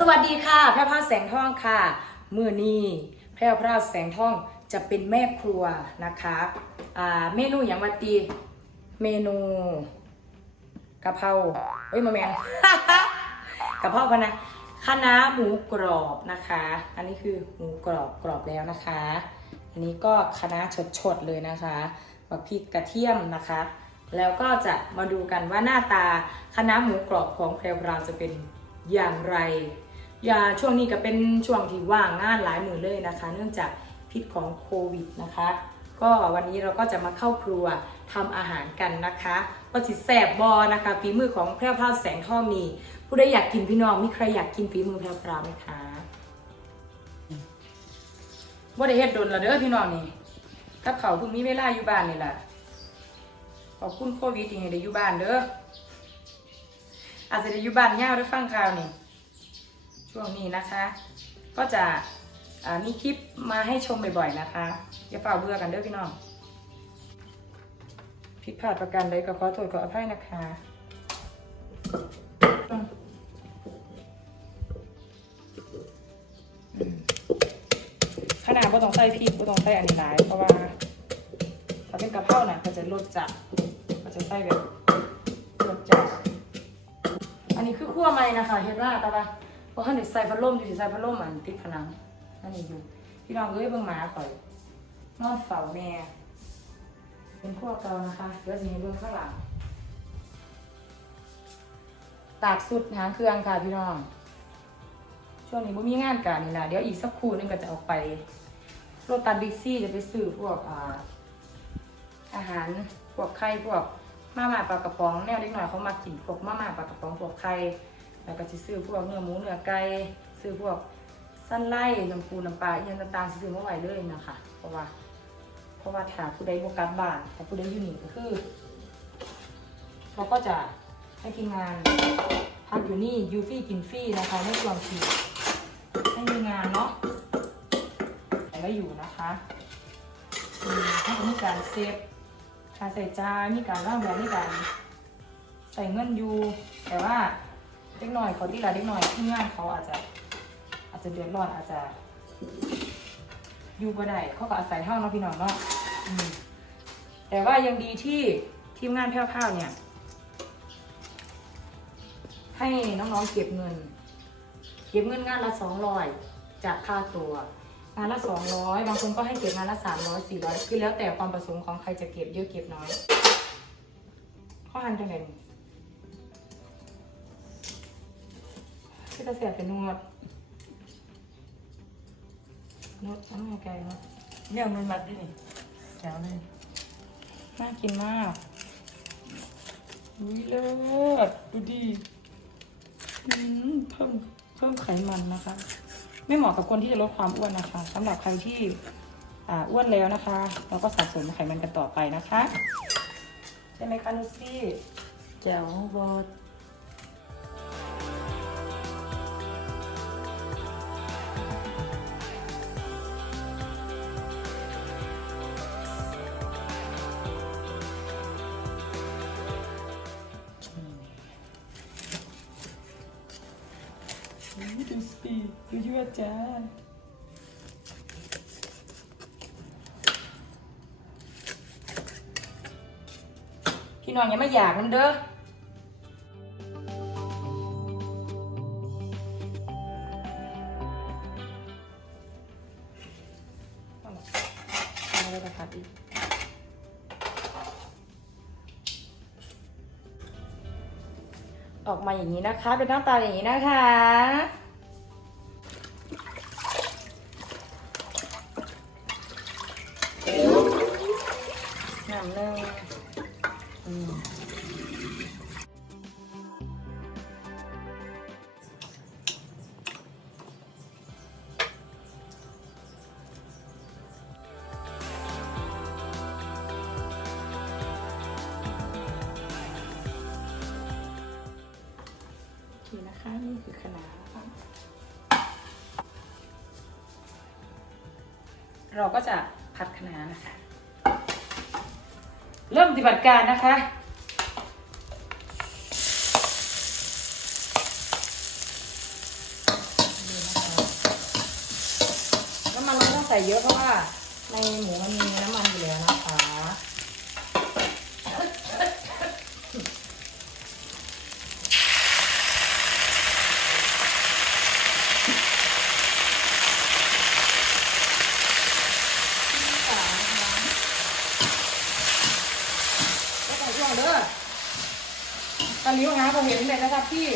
สวัสดีค่ะ แพรพราแสงทองค่ะมือนี้แพรพราแสงทองจะเป็นแม่ครัวนะคะเมนูอย่างวัตีเมนูกะเพราเอ้ยมาแมนกะเพราพะนะคะน้าหมูกรอบนะคะ อันนี้คือหมูกรอบกรอบแล้วนะคะ อันนี้ก็คะน้าฉดๆเลยนะคะบักพริกกระเทียมนะคะ แล้วก็จะมาดูกันว่าหน้าตาคะน้าหมูกรอบของแพรพราวจะเป็นอย่างไร อย่าช่วงนี้ก็เป็นช่วงที่ว่างงานหลายมือเลยนะคะ เนื่องจากพิษของโควิดนะคะ ก็วันนี้เราก็จะมาเข้าครัวทำอาหารกันนะคะก็สิแสบบอนะคะฝีมือของแพรวพราวแสงทองมีผู้ใดอยากกินพี่น้องมีใครอยากกินฝีมือแพรวพราวไหมคะว่าได้เฮ็ดโดนและเด้อพี่น้องนี่กับเขาเพิ่งมีเวลาอยู่บ้านนี่แหละขอบคุณโควิดที่ให้ได้อยู่บ้านเด้ออาจจะได้อยู่บ้านยาวได้ฟังข่าวนี่ ช่วงนี้นะคะ ก็จะมีคลิปมาให้ชมบ่อยๆนะคะอย่าเป่าเบื่อกันเด้อพี่น้องผิดพลาดประการใดก็ขอโทษขออภัยนะคะขนาดบ่ต้องใส่พริกบ่ต้องใส่อันนี้หลาย เพราะว่าถ้าเป็นกะเพราน่ะก็จะรสจัดก็จะใส่แบบรสจัดอันนี้คือขั้วไม้นะคะเห็นว่าแต่ว่าเพ ราะเขาเด็ใส่พัดลมอยู่สิใส่พัดลมอันติดผนังนั่นนี่อยู่พี่น้องเอ้ยเบิ่งหมาข่อยนอนเฝ้าแม่เป็นขั้วเก่านะคะเดี๋ยวสิให้เบิ่งข้างหลังตากสุดหางเครื่องค่ะพี่น้อง ช่วงนี้บ่มีงานการนี่แหละเดี๋ยวอีกสักครู่นึงก็จะออกไปโรตันบิ๊กซี่จะไปซื้อพวกอาอาหารพวกไข่พวกมาม่าปลากระป๋องแนวเล็กหน่อยเขามากินพวกมาม่าปลากระป๋องพวกไข่ แล้วก็จะซื้อพวกเนื้อหมูเนื้อไก่ซื้อพวกสั้นไล่น้ำปูน้ำปลาอหยังต่างๆซื้อมาไว้เลยนะคะ เพราะว่า เพราะว่าถ้าผู้ใดบกับบ้านแต่ผู้ใดอยู่นี่ก็คือเราก็จะให้ทีมงานพักอยู่นี่ยูฟี่กินฟรีนะคะในช่วงที่ไม่มีงานเนาะแต่ก็อยู่นะคะอืมเขาก็มีการเซฟค่าใส่จ่ายมีการร่างแบบมีการใส่เงินอยู่แต่ว่า เล็กน้อยเขาที่ละเล็กน้อยที่งานเขาอาจจะ อาจจะเดือดร้อนอาจจะ อยู่บ่ได้เขาก็อาศัยเท่าเนาะพี่น้องเนาะอืมแต่ว่ายังดีที่ทีมงานแพ้วๆเนี่ย ให้น้องๆเก็บเงิน เก็บเงินงานละสองร้อยจากค่าตัวงานละสองร้อยบางคนก็ให้เก็บงานละสามร้อยสี่ร้อยคือแล้วแต่ความประสงค์ของใครจะเก็บเยอะเก็บน้อยข้อหันจังไงนี่ ที่จะเสียเป็นนวดนวดน้ำไก่เนาะเนี่ยมันมัดดินี่แถวนี่น่ากินมากอุ้ยเลิศดูดีอืมเพิ่มเพิ่มไขมันนะคะ ไม่เหมาะกับคนที่จะลดความอ้วนนะคะสำหรับใครที่อ่อ้วนแล้วนะคะ เราก็สะสมไขมันกันต่อไปนะคะ ใช่ไหมคะนุชซี่แจ๋วบอ ยั่วจ้าพี่น้องอย่ามาอยากมันเด้อออกมาอย่างนี้นะคะ เป็นหน้าตาอย่างนี้นะคะ เราก็จะผัดขน้านะคะ เริ่มปฏิบัติการนะคะ น้ำมันไม่ต้องใส่เยอะเพราะว่าในหมูมันมีน้ำมันอยู่แล้วนะคะ ตอนนี้ว่าหาพอเห็นเลยนะครับพี่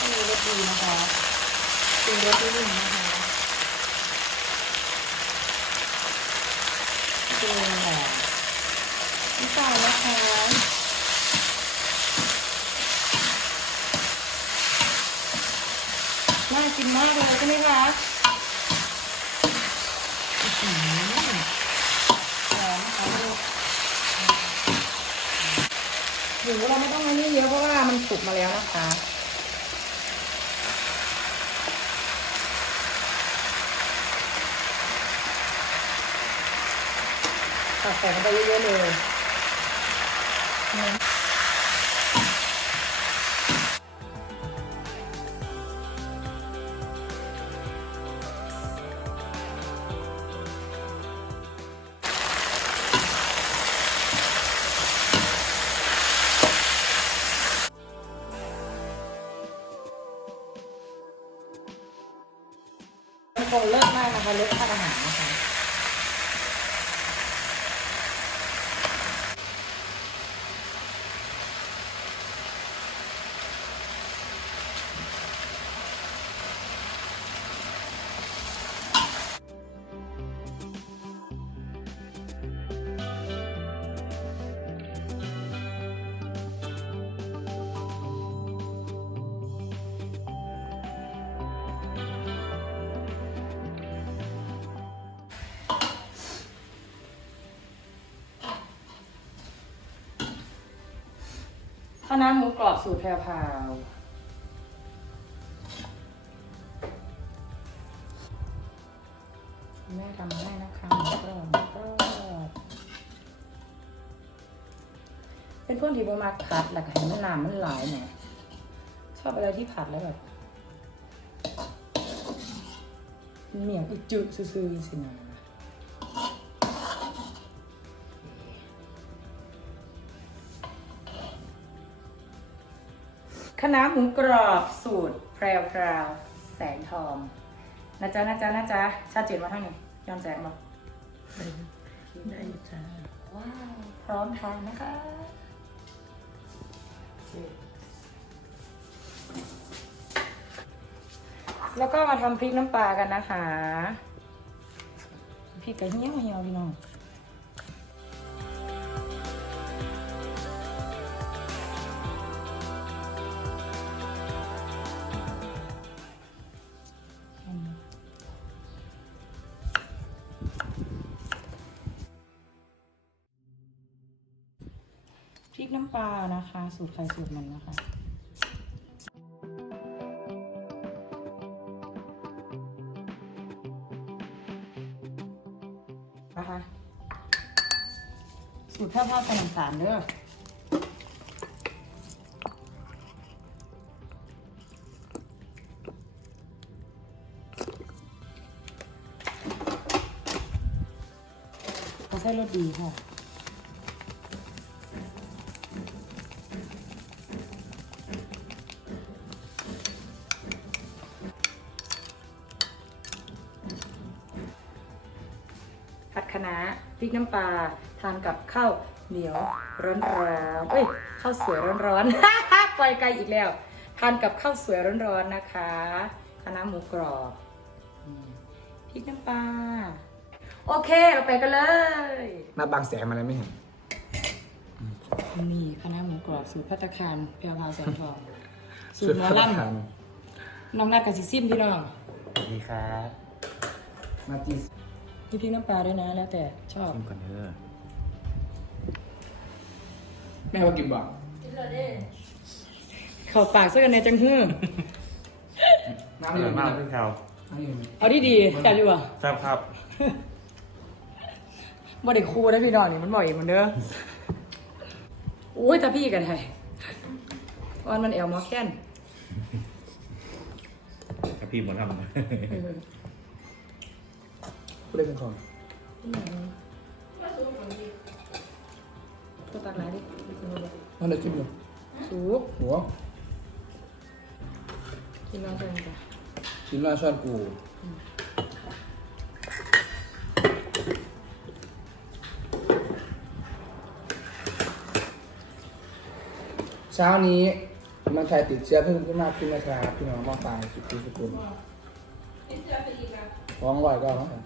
นี่รสดีนะคะเป็นรสที่นิ่มนะคะเจอแหละน้ำตาลนะคะ น่า กินมากเลยใช่ไหมคะหมูเราไม่ต้องอันนี้เยอะเพราะว่ามันสุกมาแล้วนะคะตัดใส่เข้าไปเยอะๆเลย คนเลิศมากนะคะเลิศทานอาหาร นะคะข้าวหน้าหมูกรอบสูตรแพรวพราวแม่ทำให้นะคะหมูกรอบหมูกรอบเป็นคนที่บมักผัดแล้วก็ให้มันน้ำมันไหลเนี่ยชอบอะไรที่ผัดแล้วแบบเหนียวอุจจุซื่อๆสินะ คณะหมูกรอบสูตรแพรวพราวแสงทองนะจ๊ะนะจ๊ะนะจ๊ะชัดเจนมาทั้งนี้ย้อนแสงมาได้จ้าว้าวพร้อมทานนะคะแล้วก็มาทำพริกน้ำปลากันนะคะ พริกกระเหี่ยวเหี่ยวพี่น้อง พริกน้ำปลานะคะ สูตรใครสูตรมันนะคะนะคะสูตรแพ้วๆใส่น้ำตาลเด้อเขาใส่รสดีค่ะ ริกน้ำปลาทานกับข้าวเหนียวร้อนๆเอ้ยข้าวสวยร้อนๆ ปล่อยไกลอีกแล้ว ทานกับข้าวสวยร้อนๆนะคะคะน้าหมูกรอบอืมพริกน้ำปลาโอเคเราไปกันเลย มาบางแสนมาแล้วไม่เห็น นี่คะน้าหมูกรอบสูตรพัตตาคารเพียวพาวแสงทอง สูตรหมอลำน้องนัดกับซิซิมพี่น้องสวัสดีครับ มาจี มีพริกน้ำปลาด้วยนะ แล้วแต่ชอบ ชิมก่อนเด้อแม่ว่ากินบ่เข่าปากซะกันในจังหื้อน้ำอยู่มากน้ำอยู่พี่แถวน้ำอยู่เอาดีดีๆจับอยู่อะทราบครับบ่ได้ครูได้พี่น้องนี่มันบ่อยเหมือนเด้อโอ้ยถ้าพี่กันไทยออนมันแอลหมอแค้นถ้าพี่หมดทำเออ ผู้เล่นเป็นของตัวตักหลายดิมันเลยจิ้มอยู่สูบหัวกินน้ำกันจ้ะชิ้นละช้อนกูเช้านี้มันใครติดเชื้อเพิ่มขึ้นมากขึ้นนะครับพี่น้องมองตายสุดที่สุดคุณฟ้องลอยก็แล้วกัน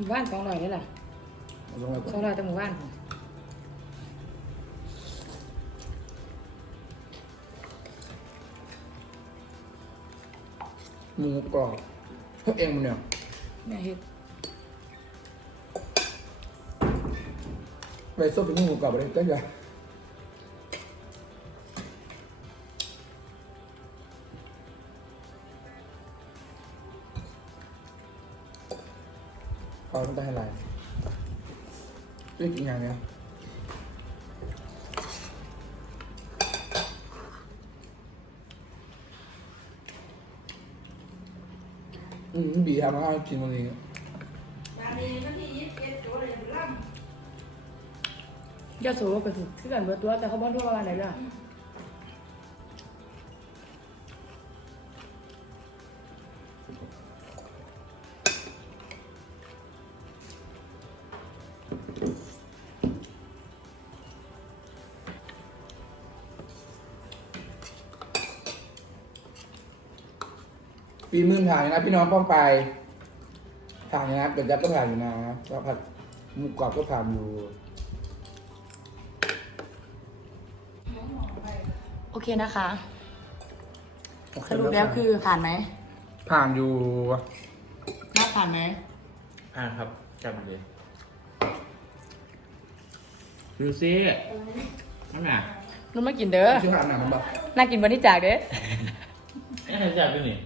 หมู่บ้านสองร้อยนี่แหละเอาลงไปก่สออนงร้อยแต่หมู่บ้านผมหมูกรอบเพิ่มเองมันเนี่ยแม่เฮ็ดไปส้มเป็นหมูกรอบอะไรก็ อย่าเอาต้องไปให้ไรด้วยกินอย่างเนี้ยอืมบีทำมาให้กินวันนี้ยอดสูงก็ถึงคือกันเบิดตัวแต่เขาบ้านทั่วประมาณไหนล่ะ ปีมื่นถ่ายนะพี่น้องป้องไปถ่ายนะเกิดยัดก็ถ่ายอยู่นะก็ผัดหมูกรอบก็ผ่านอยู่โอเคนะคะโเสรุปแล้วคือผ่านไหม ผ่านอยู่ น่าผ่านไหม อ่าครับจำเลย ดูซินั่นน่ะนุ่นมากินเด้อ ชื่อผ่านหนังมันแบบน่ากินบริจาคเด้อ นี่ใครจับด้วยนี่